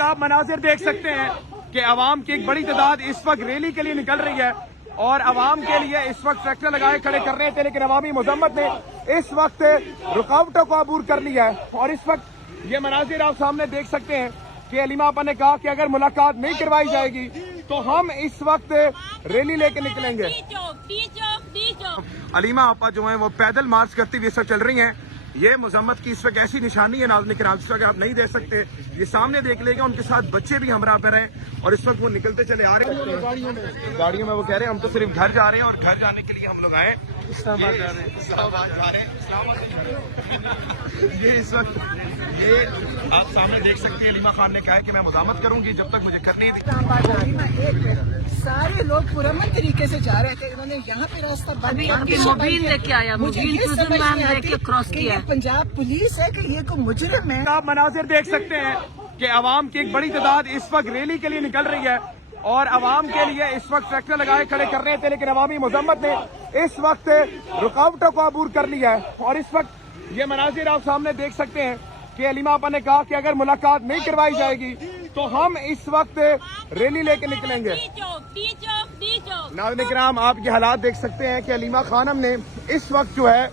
آپ مناظر دیکھ سکتے ہیں کہ عوام کی ایک بڑی تعداد اس وقت ریلی کے لیے نکل رہی ہے اور عوام کے لیے اس وقت ٹریکٹر لگائے کھڑے کر رہے تھے، لیکن عوامی مذمت نے اس وقت رکاوٹوں کو عبور کر لیا ہے۔ اور اس وقت یہ مناظر آپ سامنے دیکھ سکتے ہیں کہ علیمہ آپا نے کہا کہ اگر ملاقات نہیں کروائی جائے گی تو ہم اس وقت ریلی لے کے نکلیں گے۔ علیمہ آپا جو ہیں وہ پیدل مارچ کرتی ہوئے سب چل رہی ہیں۔ یہ مذمت کی اس وقت ایسی نشانی ہے ناظرین کرام، جس وقت آپ نہیں دیکھ سکتے، یہ سامنے دیکھ لے گا، ان کے ساتھ بچے بھی ہمراہ پر ہیں اور اس وقت وہ نکلتے چلے آ رہے ہیں گاڑیوں میں۔ وہ کہہ رہے ہیں ہم تو صرف گھر جا رہے ہیں اور گھر جانے کے لیے ہم لوگ آئے اسلام آباد جا رہے ہیں۔ یہ اس وقت یہ آپ سامنے دیکھ سکتے ہیں، علیمہ خان نے کہا ہے کہ میں مزاحمت کروں گی جب تک مجھے کرنے دی۔ سارے لوگ پرامن طریقے سے جا رہے تھے، انہوں نے یہاں پہ راستہ بند کیا، موبائل لے کے آیا، پنجاب پولیس ہے کہ یہ کوئی مجرم ہے۔ آپ مناظر دیکھ سکتے ہیں کہ عوام کی ایک بڑی تعداد اس وقت ریلی کے لیے نکل رہی ہے اور عوام کے لیے اس وقت ٹریکٹر لگائے کھڑے کر رہے تھے، لیکن عوامی مذمت نے اس وقت رکاوٹوں کو عبور کر لیا ہے۔ اور اس وقت یہ مناظر آپ سامنے دیکھ سکتے ہیں کہ علیمہ آپا نے کہا کہ اگر ملاقات نہیں کروائی جائے گی تو ہم اس وقت ریلی لے کے نکلیں گے۔ ناظرین کرام، آپ یہ حالات دیکھ سکتے ہیں کہ علیمہ خانم نے اس وقت جو ہے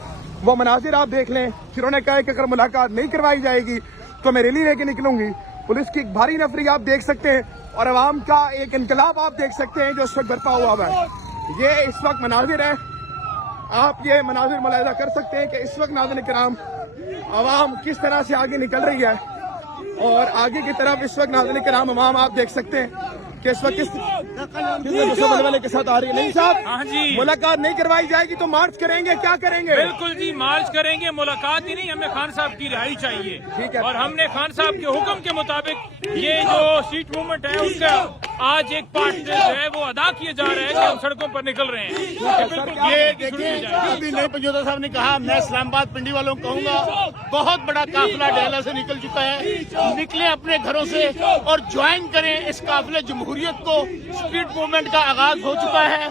وہ مناظر آپ دیکھ لیں، پھر انہوں نے کہا کہ اگر ملاقات نہیں کروائی جائے گی تو میں ریلی لے کے نکلوں گی۔ پولیس کی ایک بھاری نفری آپ دیکھ سکتے ہیں اور عوام کا ایک انقلاب آپ دیکھ سکتے ہیں جو اس وقت برپا ہوا ہے۔ یہ اس وقت مناظر ہے، آپ یہ مناظر ملاحظہ کر سکتے ہیں کہ اس وقت ناظرین کرام عوام کس طرح سے آگے نکل رہی ہے اور آگے کی طرف اس وقت ناظرین کرام عوام آپ دیکھ سکتے ہیں کہ اس وقت کس والے کے ساتھ آ رہی ہے۔ نہیں صاحب، ہاں جی، ملاقات نہیں کروائی جائے گی تو مارچ کریں گے، کیا کریں گے؟ بالکل جی، مارچ کریں گے، ملاقات ہی نہیں، ہمیں خان صاحب کی رہائی چاہیے ٹھیک ہے۔ اور ہم نے خان صاحب کے حکم کے مطابق یہ جو سٹریٹ موومنٹ ہے اس کا آج ایک پارٹ جو ہے وہ ادا کیے جا رہے ہیں کہ ہم سڑکوں پر نکل رہے ہیں۔ بالکل یہ ابھی نئے پنجوتا صاحب نے کہا، میں اسلام آباد پنڈی والوں کو کہوں گا، بہت بڑا قافلہ ڈیلا سے نکل چکا ہے، نکلیں اپنے گھروں سے اور جوائن کریں اس قافلے جمہوریت کو۔ اسٹریٹ موومنٹ کا آغاز ہو چکا ہے،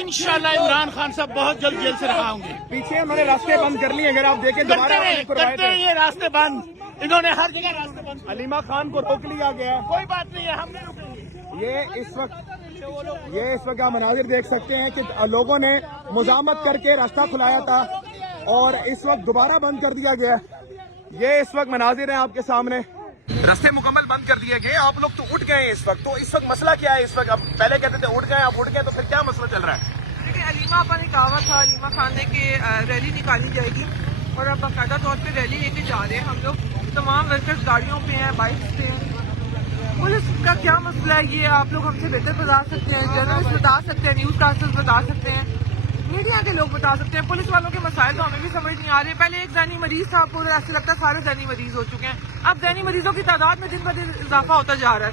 انشاءاللہ عمران خان صاحب بہت جلد جیل سے رہا ہوں گے۔ پیچھے انہوں نے راستے بند کر لیے، اگر آپ دیکھیں کرتے ہیں یہ راستے بند، انہوں نے ہر جگہ راستے بند۔ علیمہ خان کو روک لیا گیا ہے۔ کوئی بات نہیں ہے، ہم نہیں رکیں گے۔ یہ اس وقت آپ مناظر دیکھ سکتے ہیں کہ لوگوں نے مزاحمت کر کے راستہ کھلایا تھا اور اس وقت دوبارہ بند کر دیا گیا۔ یہ اس وقت مناظر ہیں آپ کے سامنے، راستے مکمل بند کر دیے گئے، آپ لوگ تو اٹھ گئے ہیں اس وقت۔ تو اس وقت مسئلہ کیا ہے اس وقت؟ اب پہلے کہتے تھے اٹھ گئے، اب اٹھ گئے، تو پھر کیا مسئلہ چل رہا ہے؟ دیکھیں، علیمہ آپا نے کہا تھا، علیمہ خان نے کہ ریلی نکالی جائے گی اور اب باقاعدہ طور پہ ریلی لے کے جا رہے ہیں۔ ہم لوگ تمام ورکرز گاڑیوں پہ ہیں، بائکس پہ ہیں۔ پولیس کا کیا مسئلہ ہے یہ آپ لوگ ہم سے بہتر بتا سکتے ہیں، جرنلسٹ بتا سکتے ہیں، نیوز کاسٹرز بتا سکتے ہیں، میڈیا کے لوگ بتا سکتے ہیں۔ پولیس والوں کے مسائل تو ہمیں بھی سمجھ نہیں آ رہے۔ پہلے ایک ذہنی مریض تھا، پورے ایسے لگتا ہے سارے ذہنی مریض ہو چکے ہیں۔ اب ذہنی مریضوں کی تعداد میں دن بدن اضافہ ہوتا جا رہا ہے۔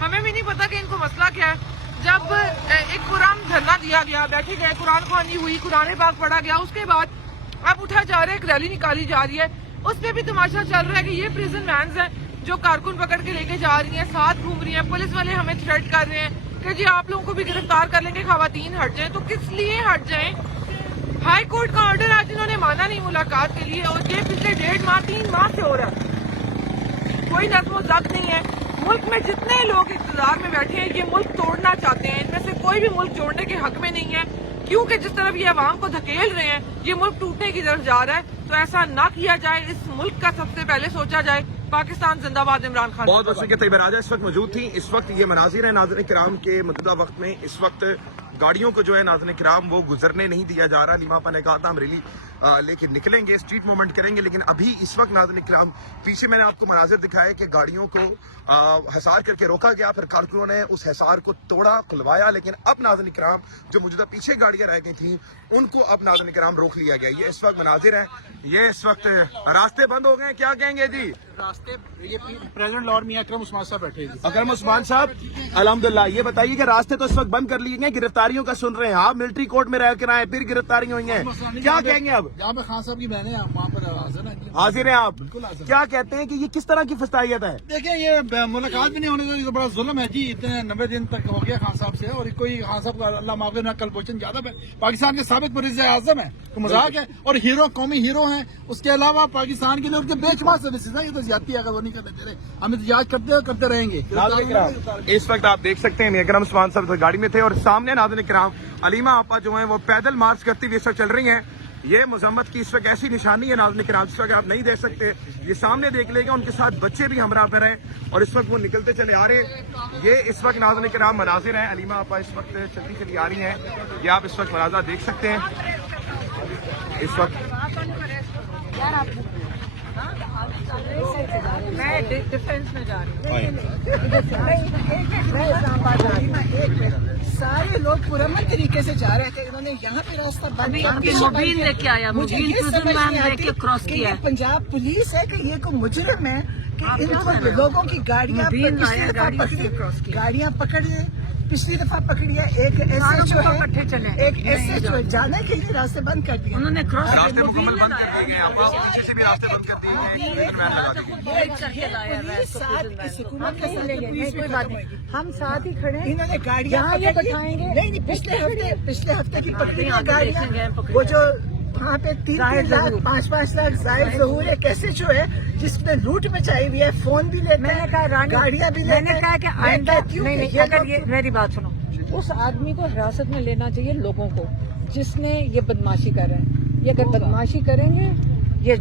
ہمیں بھی نہیں پتا کہ ان کو مسئلہ کیا ہے۔ جب ایک قرآن دھرنا دیا گیا، بیٹھے گئے، قرآن خوانی ہوئی، قرآن پاک پڑھا گیا، اس کے بعد اب اٹھا جا رہا ہے، ایک ریلی نکالی جا رہی ہے، اس پہ بھی تماشا چل رہا ہے کہ یہ پریزن مینز ہیں جو کارکن پکڑ کے لے کے جا رہی ہیں، ساتھ گھوم رہی ہیں۔ پولیس والے ہمیں تھریٹ کر رہے ہیں کہ جی آپ لوگوں کو بھی گرفتار کر لیں گے، خواتین ہٹ جائیں۔ تو کس لیے ہٹ جائیں؟ ہائی کورٹ کا آرڈر آج انہوں نے مانا نہیں ملاقات کے لیے، اور یہ پچھلے 1.5 ماہ 3 ماہ سے ہو رہا ہے۔ کوئی نظم و ضبط نہیں ہے۔ ملک میں جتنے لوگ اقتدار میں بیٹھے ہیں یہ ملک توڑنا چاہتے ہیں، ان میں سے کوئی بھی ملک جوڑنے کے حق میں نہیں ہے، کیونکہ جس طرف یہ عوام کو دھکیل رہے ہیں یہ ملک ٹوٹنے کی طرف جا رہا ہے۔ تو ایسا نہ کیا جائے، اس ملک کا سب سے پہلے سوچا جائے۔ پاکستان زندہ باد، عمران خان۔ بہت بہت شکریہ۔ طیبہ راجہ اس وقت موجود تھی۔ اس وقت یہ مناظر ہیں ناظرین کرام کے موجودہ وقت میں اس وقت گاڑیوں کو جو ہے ناظرین کرام وہ گزرنے نہیں دیا جا رہا۔ علیمہ آپا نے کہا تھا ہم ریلی لے کے نکلیں گے، اسٹریٹ موومنٹ کریں گے، لیکن ابھی اس وقت ناظرین کرام پیچھے میں نے آپ کو مناظر دکھائے کہ گاڑیوں کو حصار کر کے روکا گیا، پھر کارکنوں نے اس حصار کو توڑا، کھلوایا، لیکن اب ناظرین کرام جو موجودہ پیچھے گاڑیاں رہ گئی تھیں ان کو اب ناظرین کرام روک لیا گیا۔ یہ اس وقت مناظر ہیں، یہ اس وقت راستے بند ہو گئے، کیا کہیں گے جی؟ راستے یہ پریزیڈنٹ لاہور میں اکرم عثمان صاحب بیٹھے ہیں۔ اکرم عثمان صاحب، الحمدللہ یہ بتائیے کہ راستے تو اس وقت بند کر لیے گئے، گرفتاریوں کا سن رہے ہیں آپ، ملٹری کورٹ میں رہ کر آئے، پھر گرفتاریاں ہوئی ہیں، کیا کہیں گے اب؟ साहब? यहाँ पे खान साहब की बहनें हैं, वहाँ पर हाजिर हैं। हाजिर हैं आप? बिल्कुल हाजिर। क्या कहते हैं कि ये किस तरह की फसाइयत है? देखिए ये मुलाकात भी नहीं होने देती, तो बड़ा जुल्म है जी। इतने 90 दिन तक हो गया खान साहब से, और कोई खान साहब का अल्लाह माफ करे कल पोषण ज्यादा है। पाकिस्तान के साबिक वज़ीर आज़म है, तो मजाक है। और हीरो, कौमी हीरो हैं। उसके अलावा पाकिस्तान के लोग जो बेशुमार सर्विसेज है, ये तो ज्यादती है, अगर वो नहीं करने दे रहे। हम एहतजाज करते रहेंगे। इस वक्त आप देख सकते हैं मियां करम उस्मान साहब गाड़ी में थे और सामने नाज़रीन किराम अलीमा आपा जो है वो पैदल मार्च करती हुई इस वक्त चल रही हैं। ये मुजम्मत की इस वक्त ऐसी निशानी है नाज़रीन किराम, इस वक्त आप नहीं देख सकते, ये सामने देख लेगा, उनके साथ बच्चे भी हमरा पर हैं और इस वक्त वो निकलते चले आ रहे। ये इस वक्त नाज़रीन किराम मनाजिर हैं, अलीमा आपा इस वक्त चलती चली आ रही हैं। ये आप इस वक्त मनाज़ा देख सकते हैं इस वक्त। मैं डिफेंस में जा रही हूँ। सारे लोग पुरअमन तरीके से जा रहे थे, इन्होंने यहाँ पे रास्ता बंद किया। मुबीन लेके आया, मुझे मुबीन ये खुद समझ मैम नहीं आती लेके क्रॉस कि किया ये पंजाब पुलिस है कि ये कोई मुजरिम है कि इनको लोगों की गाड़ियाँ मुबीन पिछली लाया, दफा गाड़ी पकड़ी, से क्रॉस किया। गाड़ियाँ पकड़ी, पिछली दफा पकड़ी है। एक SHO इकट्ठे चले। है, एक SHO जाने के लिए रास्ते बंद कर दिए उन्होंने क्रॉस रास्ते मुबीन मुकम्मल ने बंद कर दिए गए, आप किसी भी रास्ते बंद कर दिए गए, करके लाया पुलिस साथ इस हुकूमत के साथ पुलिस कोई बात नहीं, हम साथ ही खड़े हैं। इन्होंने गाड़ियाँ बैठाएंगे। नहीं पिछले हफ्ते की पकड़ी यहाँ पे गाड़ियाँ, देखेंगे, पकड़ी वो जो वहाँ पे 3 लाख 5 लाख जाहिर जहूर एक ऐसे जो है जिसमें लूट मचाई हुई है, फोन भी लेते मैंने हैं, कहा रानी, गाड़ियाँ भी लेते मैंने हैं। कहा कि मैं आइंदा कहती हूँ नहीं कि नहीं, अगर लोग- ये मेरी बात सुनो, उस आदमी को हिरासत में लेना चाहिए लोगों को जिसने ये बदमाशी कर रहे हैं। ये अगर बदमाशी करेंगे, ये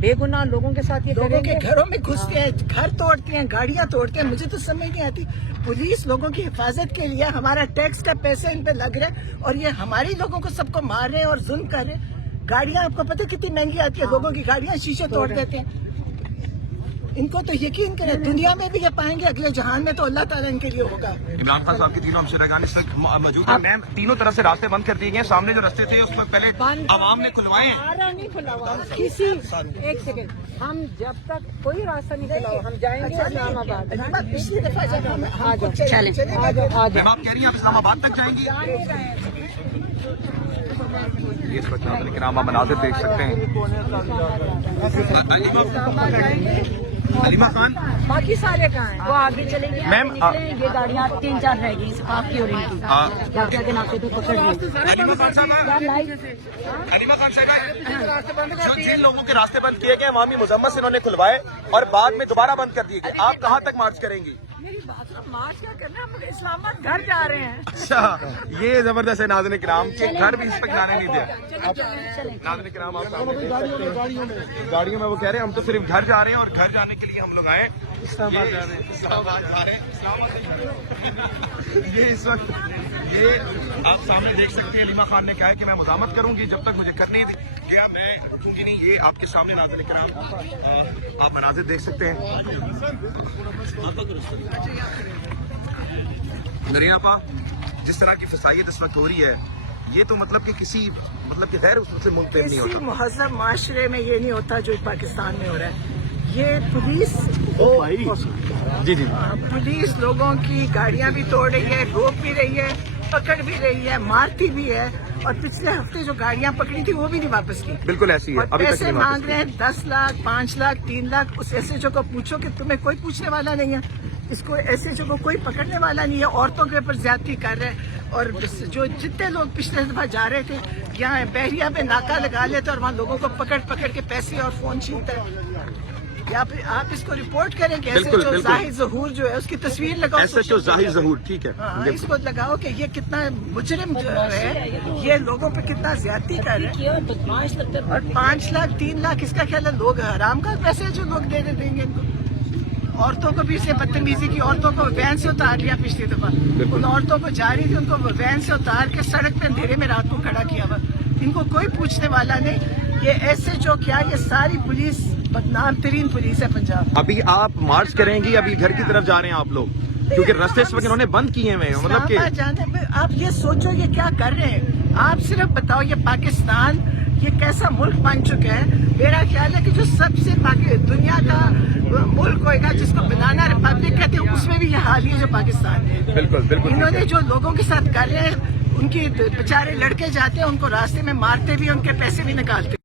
बेगुनाह लोगों के साथ ये लोगों के करेंगे। घरों में घुसते हैं, घर तोड़ते हैं, गाड़ियाँ तोड़ते हैं। मुझे तो समझ नहीं आती, पुलिस लोगों की हिफाजत के लिए हमारा टैक्स का पैसे इन पे लग रहा है और ये हमारे लोगों को सबको मार रहे हैं और जुल्म कर रहे हैं। गाड़ियाँ आपको पता है कितनी महंगी आती है, लोगों की गाड़ियाँ शीशे तोड़ देते हैं। इनको तो यकीन करें, दुनिया में भी ये पाएंगे, अगले जहान में तो अल्लाह ताला इनके लिए होगा। इमरान खान साहब की तीनों हमशेरागान इस वक्त मौजूद हैं। मैम, तीनों तरफ से रास्ते बंद कर दिए गए हैं। सामने जो रास्ते थे उसमें पहले आवाम ने खुलवाए हैं। हमारा नहीं खुला हुआ किसी, एक सेकंड, हम जब तक कोई रास्ता नहीं खुला हुआ, हम जाएंगे इस्लामाबाद। पिछली दफा जब हम आ जाओ, चले आ जाओ, आ मैम जाओ। आप कह रही हैं आप इस्लामाबाद तक जाएंगी? ये इस वक्त नाज़रीन किराम आप मनाज़िर देख सकते हैं। अलीमा खान, बाकी सारे कहाँ हैं? वो आगे चले गए। मैम, ये गाड़ियाँ 3-4 रह गई आपकी और इनकी, क्या क्या के नाते तो पकड़ ली। अलीमा खान साहब, अलीमा खान साहब, जो जिन लोगों के रास्ते बंद किए गए अवामी मुजम्मत से इन्होंने खुलवाए और बाद में दोबारा बंद कर दिए गए, आप कहाँ तक मार्च करेंगी? मेरी बात सुनो, मार्च क्या करना है, हम इस्लामाबाद घर जा रहे हैं। अच्छा, ये जबरदस्त है नाज़रीन किराम के घर भी इस पर जाने नहीं दिया। नाज़रीन किराम आप गाड़ियों में वो कह रहे हैं हम तो सिर्फ घर जा रहे हैं और घर जाने के लिए हम लोग आए इस्लामाबाद जा रहे हैं, इस्लामाबाद जा रहे हैं, इस्लामाबाद। ये इस वक्त ये आप सामने देख सकते हैं अलीमा खान ने कहा है कि मैं मुज़ामत करूंगी जब तक मुझे करने दी क्या मैं रुकूंगी नहीं। ये आपके सामने नाज़रीन किराम आप मनाज़िर देख सकते हैं। नरीन आपा, जिस तरह की फसाइयत इस वक्त हो रही है, ये तो मतलब कि किसी मतलब कि गैर उससे मुल्क में नहीं किसी होता। महजब माशरे में ये नहीं होता जो पाकिस्तान में हो रहा है। ये पुलिस जी जी, पुलिस लोगों की गाड़ियां भी तोड़ रही है, रोक भी रही है, पकड़ भी रही है, मारती भी है। और पिछले हफ्ते जो गाड़ियां पकड़ी थी वो भी नहीं वापस की। बिल्कुल ऐसी है। और अभी तक पैसे नहीं वापस मांग रहे हैं 10 लाख 5 लाख 3 लाख। उस SHO को पूछो कि तुम्हें कोई पूछने वाला नहीं है, इसको SHO को कोई पकड़ने वाला नहीं है। औरतों के ऊपर ज्यादती कर रहे हैं और जो जितने लोग पिछले दफा जा रहे थे यहाँ बहरिया में नाका लगा लेते और वहाँ लोगों को पकड़ पकड़ के पैसे और फोन छीनते हैं। या फिर आप इसको रिपोर्ट करें कि बिल्कुल, SHO बिल्कुल। जाहिर जहूर जो है उसकी तस्वीर लगाओ। SHO जाहिर जहूर, ठीक है। हाँ, इसको लगाओ कि ये कितना मुजरिम जो है, ये लोगों पे कितना ज्यादती कर रहे हैं। और 5 लाख 3 लाख इसका ख्याल है लोग हराम का पैसे जो लोग दे देंगे इनको। औरतों को भी इसे बदतमीजी की, औरतों को वैन से उतार लिया पिछली दफा। उन औरतों को जा रही थी, उनको वैन से उतार के सड़क पे अंधेरे में रात को खड़ा किया हुआ। इनको कोई पूछने वाला नहीं। ये SHO क्या, ये सारी पुलिस बदनाम तरीन पुलिस है पंजाब। अभी आप मार्च करेंगी, अभी घर की तरफ जा रहे हैं आप लोग, क्योंकि रास्ते इस वक्त इन्होंने बंद किए हुए हैं। मतलब कि इस्लामाबाद जाने पे आप ये सोचो ये क्या कर रहे हैं। आप सिर्फ बताओ ये पाकिस्तान ये कैसा मुल्क बन चुका है। मेरा ख्याल है कि जो सबसे दुनिया का मुल्क होगा जिसको बनाना रिपब्लिक कहते हैं, उसमें भी ये हाल ही है जो पाकिस्तान है। बिल्कुल बिल्कुल इन्होंने जो लोगों के साथ कर रहे हैं, ان کی बेचारे लड़के जाते हैं उनको रास्ते में मारते भी, उनके पैसे भी निकालते